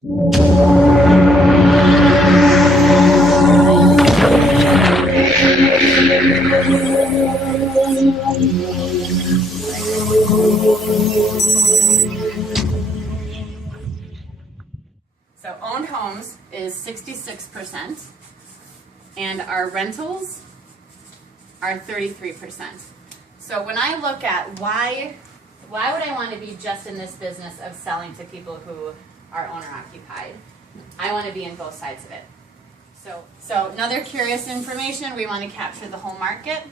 So owned homes is 66%, and our rentals are 33%. So when I look at why would I want to be just in this business of selling to people who are owner-occupied? I want to be in both sides of it. So another curious information, we want to capture the whole market.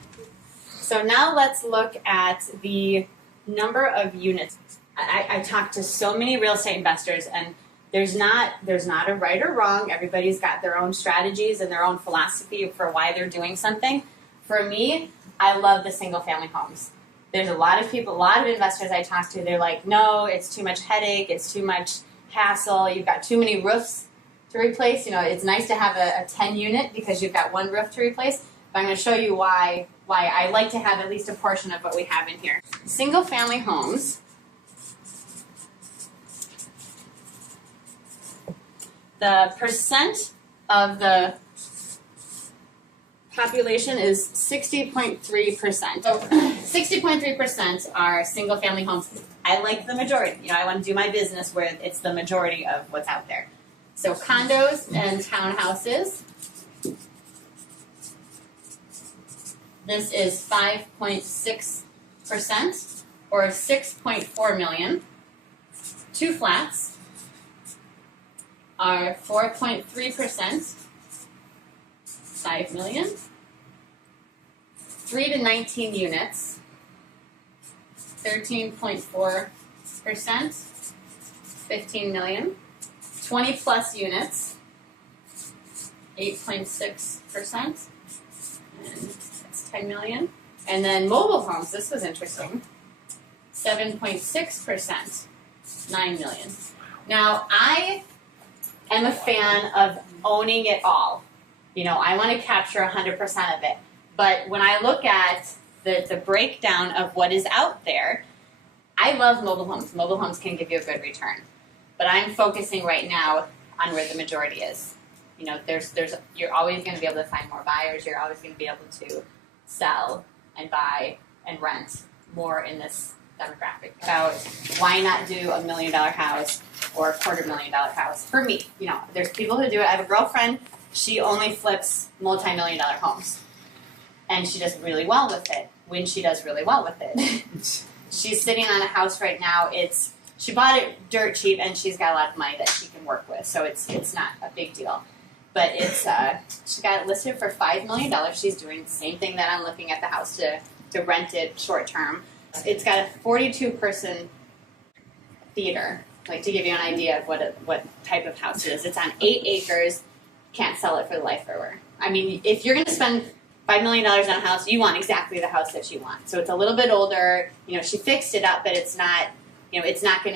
So now let's look at the number of units. I talk to so many real estate investors, and there's not a right or wrong. Everybody's got their own strategies and their own philosophy for why they're doing something. For me, I love the single family homes. There's a lot of people, a lot of investors I talk to, they're like, no, it's too much headache, it's too much hassle, you've got too many roofs to replace. You know, it's nice to have a 10 unit because you've got one roof to replace. But I'm going to show you why I like to have at least a portion of what we have in here. Single family homes, the percent of the population is 60.3%. So 60.3% are single family homes. I like the majority. You know, I want to do my business where it's the majority of what's out there. So condos and townhouses. This is 5.6% or 6.4 million. Two flats are 4.3%, 5 million. 3 to 19 units, 13.4%, 15 million. 20 plus units, 8.6%, and that's 10 million. And then mobile homes, this was interesting, 7.6%, 9 million. Now, I am a fan of owning it all. You know, I want to capture 100% of it. But when I look at the breakdown of what is out there, I love mobile homes. Mobile homes can give you a good return. But I'm focusing right now on where the majority is. You know, you're always going to be able to find more buyers. You're always going to be able to sell and buy and rent more in this demographic. About why not do $1 million house or a $250,000 house? For me, you know, there's people who do it. I have a girlfriend. She only flips multi-million-dollar homes, and she does really well with it. When she does really well with it, she's sitting on a house right now. She bought it dirt cheap, and she's got a lot of money that she can work with, so it's not a big deal. But she got it listed for $5 million. She's doing the same thing that I'm looking at the house to rent it short term. It's got a 42-person theater, like to give you an idea of what type of house it is. It's on 8 acres. Can't sell it for the life of her. I mean, if you're going to spend $5 million on a house, you want exactly the house that you want. So it's a little bit older. You know, she fixed it up, but it's not. You know, it's not a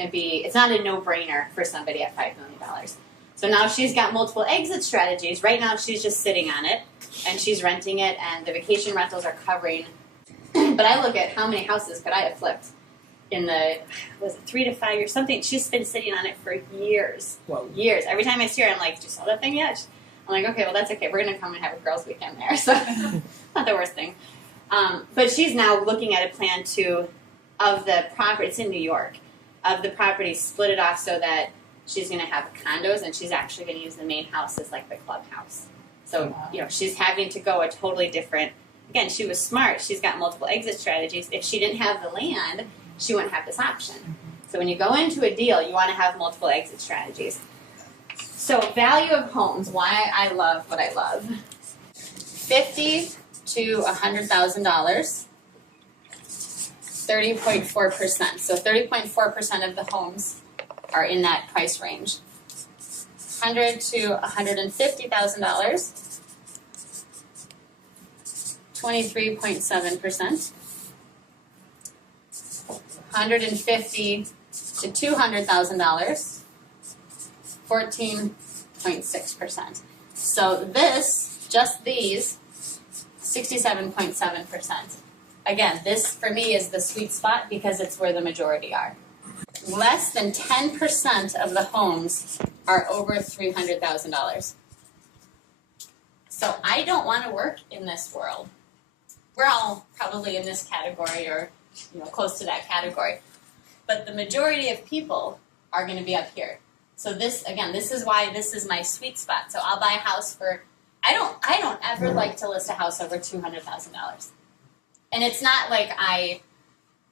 no-brainer for somebody at $5 million. So now she's got multiple exit strategies. Right now she's just sitting on it, and she's renting it, and the vacation rentals are covering. But I look at how many houses could I have flipped in was it 3 to 5 years, something. She's been sitting on it for years. Whoa. Years. Every time I see her, I'm like, did you sell that thing yet? I'm like, okay, well, that's okay. We're going to come and have a girls' weekend there. So not the worst thing. But she's now looking at a plan of the property. It's in New York. Of the property, split it off so that she's going to have condos, and she's actually going to use the main house as like the clubhouse. So, you know, she's having to go a totally different. Again, she was smart. She's got multiple exit strategies. If she didn't have the land, she wouldn't have this option. So when you go into a deal, you want to have multiple exit strategies. So value of homes, why I love what I love. $50,000 to $100,000. 30.4%. So 30.4% of the homes are in that price range. $100,000 to $150,000. 23.7%. $150,000 to $200,000. 14.6%. So just these, 67.7%. Again, this for me is the sweet spot because it's where the majority are. Less than 10% of the homes are over $300,000. So I don't want to work in this world. We're all probably in this category or close to that category. But the majority of people are going to be up here. So this is why this is my sweet spot. So I'll buy a house for, I don't ever like to list a house over $200,000. And it's not like I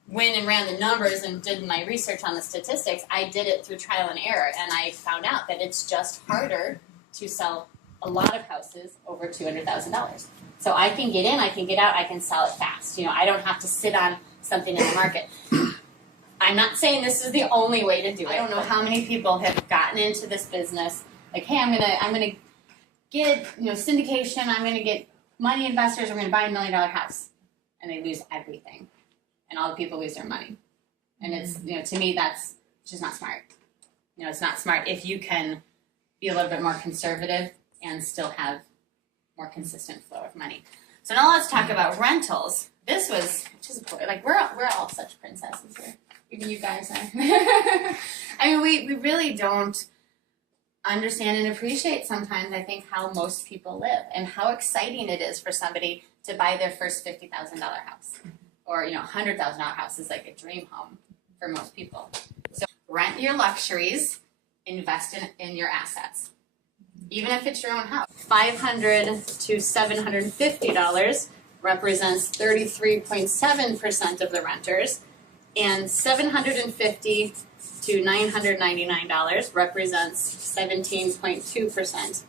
went and ran the numbers and did my research on the statistics. I did it through trial and error, and I found out that it's just harder to sell a lot of houses over $200,000. So I can get in, I can get out, I can sell it fast. I don't have to sit on something in the market. I'm not saying this is the only way to do it. I don't know how many people have gotten into this business, like, hey, I'm gonna get syndication, I'm gonna get money investors, we're gonna buy $1 million house, and they lose everything, and all the people lose their money. And it's to me that's just not smart. It's not smart if you can be a little bit more conservative and still have more consistent flow of money. So now let's talk about rentals. This was just like we're all such princesses here. Even you guys are. I mean, we really don't understand and appreciate sometimes, I think, how most people live and how exciting it is for somebody to buy their first $50,000 house. Or, $100,000 house is like a dream home for most people. So rent your luxuries, invest in your assets. Even if it's your own house. $500 to $750 represents 33.7% of the renters, and $750 to $999 represents 17.2%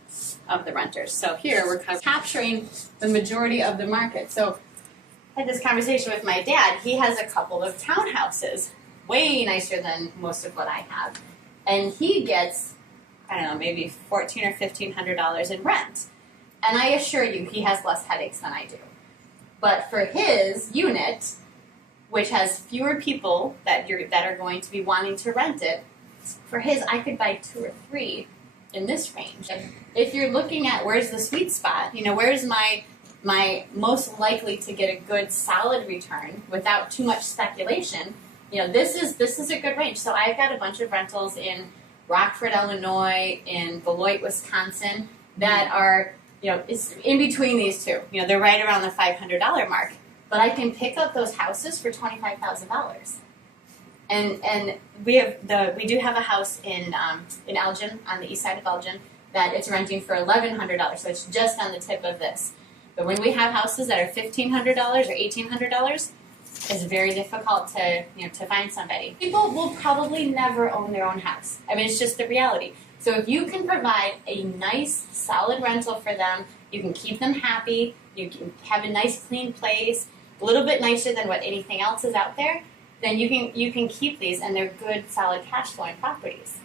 of the renters. So here we're capturing the majority of the market. So I had this conversation with my dad. He has a couple of townhouses, way nicer than most of what I have, and he gets, I don't know, maybe $1,400 or $1,500 in rent. And I assure you, he has less headaches than I do. But for his unit, which has fewer people that are going to be wanting to rent it, for his, I could buy 2 or 3 in this range. If you're looking at where's the sweet spot, where's my most likely to get a good solid return without too much speculation, this is a good range. So I've got a bunch of rentals in Rockford, Illinois, in Beloit, Wisconsin, that are, it's in between these two. They're right around the $500 mark. But I can pick up those houses for $25,000. And we do have a house in Elgin, on the east side of Elgin, that it's renting for $1,100. So it's just on the tip of this. But when we have houses that are $1,500 or $1,800, it's very difficult to find somebody. People will probably never own their own house. I mean, it's just the reality. So if you can provide a nice, solid rental for them, you can keep them happy, you can have a nice, clean place, a little bit nicer than what anything else is out there, then you can keep these, and they're good, solid cash flowing properties.